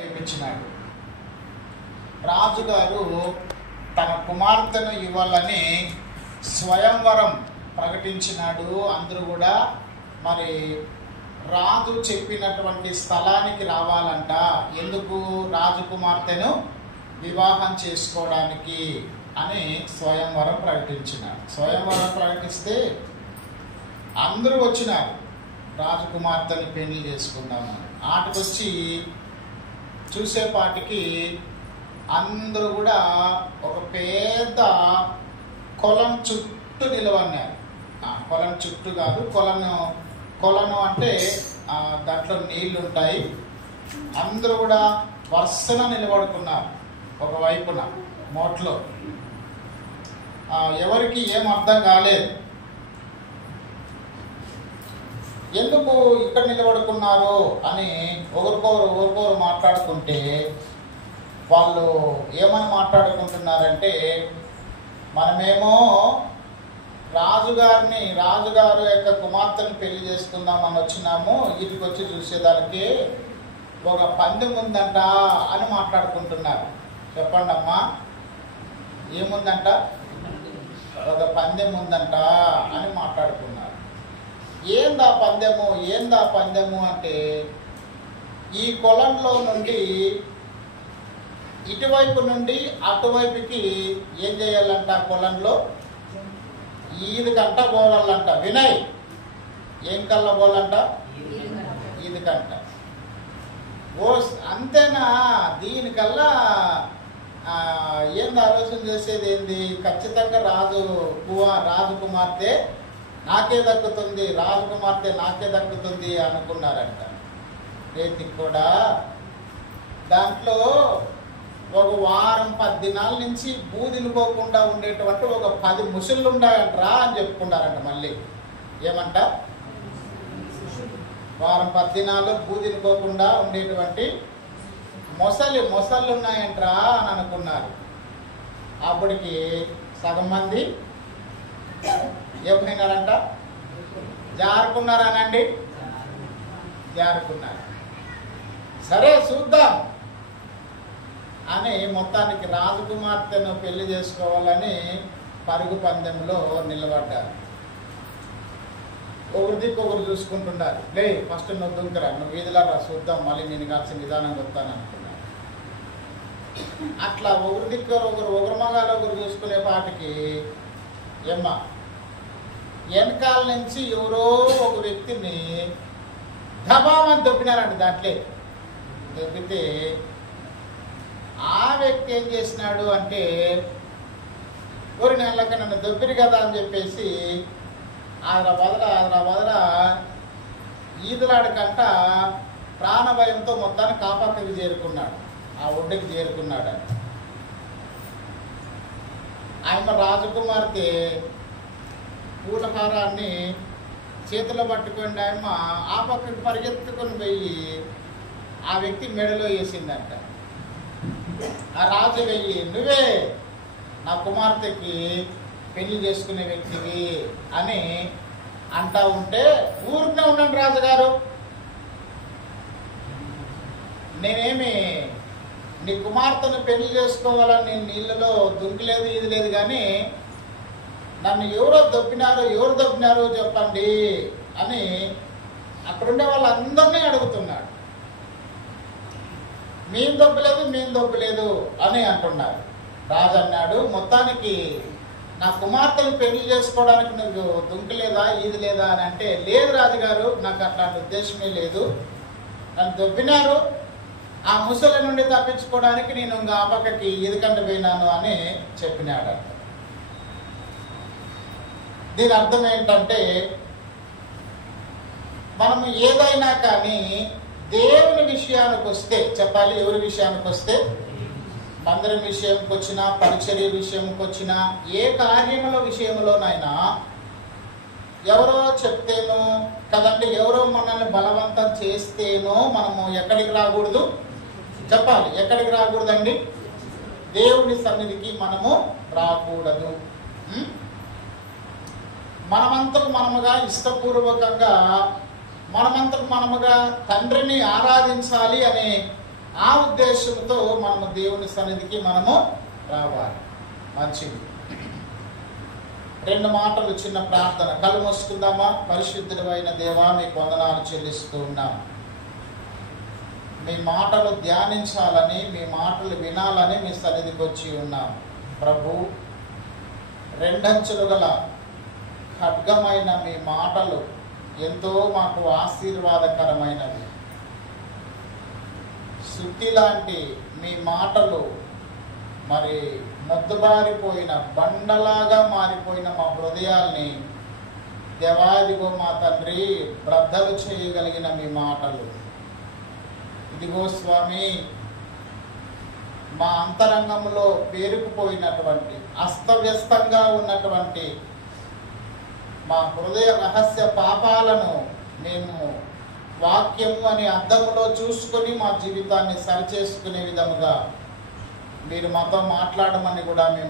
చేయించినాడు. రాజుగారు తన కుమార్తెను ఇవ్వాలని స్వయంవరం ప్రకటించినాడు. అందరూ కూడా మరి రాజు చెప్పినటువంటి స్థలానికి రావాలంట. ఎందుకు? రాజకుమార్తెను వివాహం చేసుకోవడానికి అని స్వయంవరం ప్రకటించినాడు. స్వయంవరం ప్రకటిస్తే అందరూ వచ్చినారు రాజకుమార్తెని పెళ్లి చేసుకుందామని. ఆటకొచ్చి చూసేపాటికి అందరూ కూడా ఒక పెద్ద కొలం చుట్టూ నిలవన్నారు. కొలం చుట్టూ కాదు, కొలను అంటే దాంట్లో నీళ్లు ఉంటాయి. అందరూ కూడా వరుసన నిలబడుకున్నారు ఒకవైపున మోట్లో. ఎవరికి ఏం అర్థం కాలేదు. ఎందుకు ఇక్కడ నిలబడుకున్నారు అని ఒకరికొకరు మాట్లాడుకుంటే వాళ్ళు ఏమని మాట్లాడుకుంటున్నారంటే, మనమేమో రాజుగారు యొక్క కుమార్తెను పెళ్లి చేసుకుందామని వచ్చినాము, వీటికి వచ్చి చూసేదానికి ఒక పందెం ఉందంట అని మాట్లాడుకుంటున్నారు. చెప్పండి అమ్మా, ఏముందంట? ఒక పందెం ఉందంట అని మాట్లాడుకున్నారు. ఏందా పందెము అంటే, ఈ కొలంలో నుండి ఇటువైపు నుండి అటువైపుకి ఏం చేయాలంట? కొలంలో ఈదికంట పోవాలంట. వినయ్, ఏం కల్లా పోవాలంట? ఈదికంట. ఓ అంతేనా? దీనికల్లా ఏంది ఆలోచన చేసేది ఏంది? ఖచ్చితంగా రాజకుమార్తె నాకే దక్కుతుంది, రాజకుమార్తె నాకే దక్కుతుంది అనుకున్నారంట. రేతి కూడా దాంట్లో ఒక వారం 10 దినాల నుంచి బూదిలిపోకుండా ఉండేటువంటి ఒక 10 ముసళ్ళు ఉన్నాయంటరా అని చెప్పుకున్నారంట. మళ్ళీ ఏమంట? వారం 10 దినాలు బూదిలిపోకుండా ఉండేటువంటి మొసళ్ళు ఉన్నాయంటరా అని అనుకున్నారు. అప్పటికి సగం మంది ఏమైనారంట? జారుకున్నారనండి. జారుకున్నారు. సరే చూద్దాం అని మొత్తానికి రాజకుమార్తెను పెళ్లి చేసుకోవాలని పరుగు పందెంలో నిలబడ్డారు. ఒకరి దిక్కు ఒకరు చూసుకుంటున్నారు. లే ఫస్ట్ నువ్వు దుంకరా, నువ్వు వీధిలో రా, చూద్దాం, మళ్ళీ నేను కాల్సిన నిదానంగా వస్తాను అనుకున్నారు. అట్లా ఒకరి దిక్కు ఒకరు మగాలు ఒకరు చూసుకునే పాటికి వెనకాల నుంచి ఎవరో ఒక వ్యక్తిని ధబామని దొబ్బినారండి. దాంట్లో దొబ్బితే ఆ వ్యక్తి ఏం చేసినాడు అంటే, ఊరి నెలక నన్ను దొబ్బిరి కదా అని చెప్పేసి ఆదర బదల ఈదులాడికంట ప్రాణభయంతో మొత్తాన్ని కాపాకకి చేరుకున్నాడు, ఆ ఒడ్డుకి చేరుకున్నాడు. ఆయన రాజకుమార్తె పూలహారాన్ని చేతిలో పట్టుకొని ఆయన ఆ పక్కకి పరిగెత్తుకొని పోయి ఆ వ్యక్తి మెడలో వేసిందంట. ఆ రాజు వెయ్యి, నువ్వే నా కుమార్తెకి పెళ్లి చేసుకునే వ్యక్తివి అని అంటా ఉంటే, ఊరికనే ఉన్నాను రాజుగారు, నేనేమి నీ కుమార్తెను పెళ్లి చేసుకోవాలని నేను నీళ్ళలో దుంకలేదు, ఇది లేదు, కానీ నన్ను ఎవరు దొబ్బినారో చెప్పండి అని అక్కడుండే వాళ్ళందరినీ అడుగుతున్నాడు. మేము దొబ్బలేదు అని అంటున్నారు. రాజు అన్నాడు, మొత్తానికి నా కుమార్తెను పెళ్లి చేసుకోవడానికి నువ్వు దుంకలేదా, ఇది లేదా అని అంటే, లేదు రాజుగారు, నాకు అట్లాంటి ఉద్దేశమే లేదు, నన్ను దొబ్బినారు, ఆ ముసలి నుండి తప్పించుకోవడానికి నేను ఇంకా ఆ పక్కకి ఈదుకంట పోయినాను అని చెప్పినాడు. దీని అర్థం ఏంటంటే, మనము ఏదైనా కానీ దేవుని విషయానికి వస్తే చెప్పాలి. ఎవరి విషయానికి వస్తే? మందిరం విషయంకి వచ్చినా, పరిచర్య విషయంకి వచ్చినా, ఏ కార్యముల విషయంలోనైనా ఎవరో చెప్తేనో కదండి, ఎవరో మనల్ని బలవంతం చేస్తేనో మనము ఎక్కడికి రాకూడదు? చెప్పాలి, ఎక్కడికి రాకూడదండి? దేవుని సన్నిధికి మనము రాకూడదు. మనమంతకు మనముగా ఇష్టపూర్వకంగా మనమంతకు మనముగా తండ్రిని ఆరాధించాలి అనే ఆ ఉద్దేశంతో మనము దేవుని సన్నిధికి మనము రావాలి. మంచిది. 2 మాటలు, చిన్న ప్రార్థన. కళ్ళు మూసుకుందామా? పరిశుద్ధుడైన దేవా, మీకు వందనాలు చెల్లిస్తూ ఉన్నాం. మీ మాటలు ధ్యానించాలని, మీ మాటలు వినాలని మీ సన్నిధికి వచ్చి ఉన్నాం. ప్రభు, 2 అంచులు గల ఖడ్గమైన మీ మాటలు ఎంతో మాకు ఆశీర్వాదకరమైనవి. సుత్తి లాంటి మీ మాటలు మరి మొద్దుబారిపోయిన బండలాగా మారిపోయిన మా హృదయాల్ని దేవాదిగో మా తండ్రి బ్రద్దలు చేయగలిగిన మీ మాటలు. ఇదిగో స్వామి, మా అంతరంగంలో పేరుకుపోయినటువంటి, అస్తవ్యస్తంగా ఉన్నటువంటి మా హృదయ రహస్య పాపాలను మేము వాక్యము అనే అద్దములో చూసుకొని మా జీవితాన్ని సరిచేసుకునే విధముగా మీరు మాతో మాట్లాడమని కూడా మేము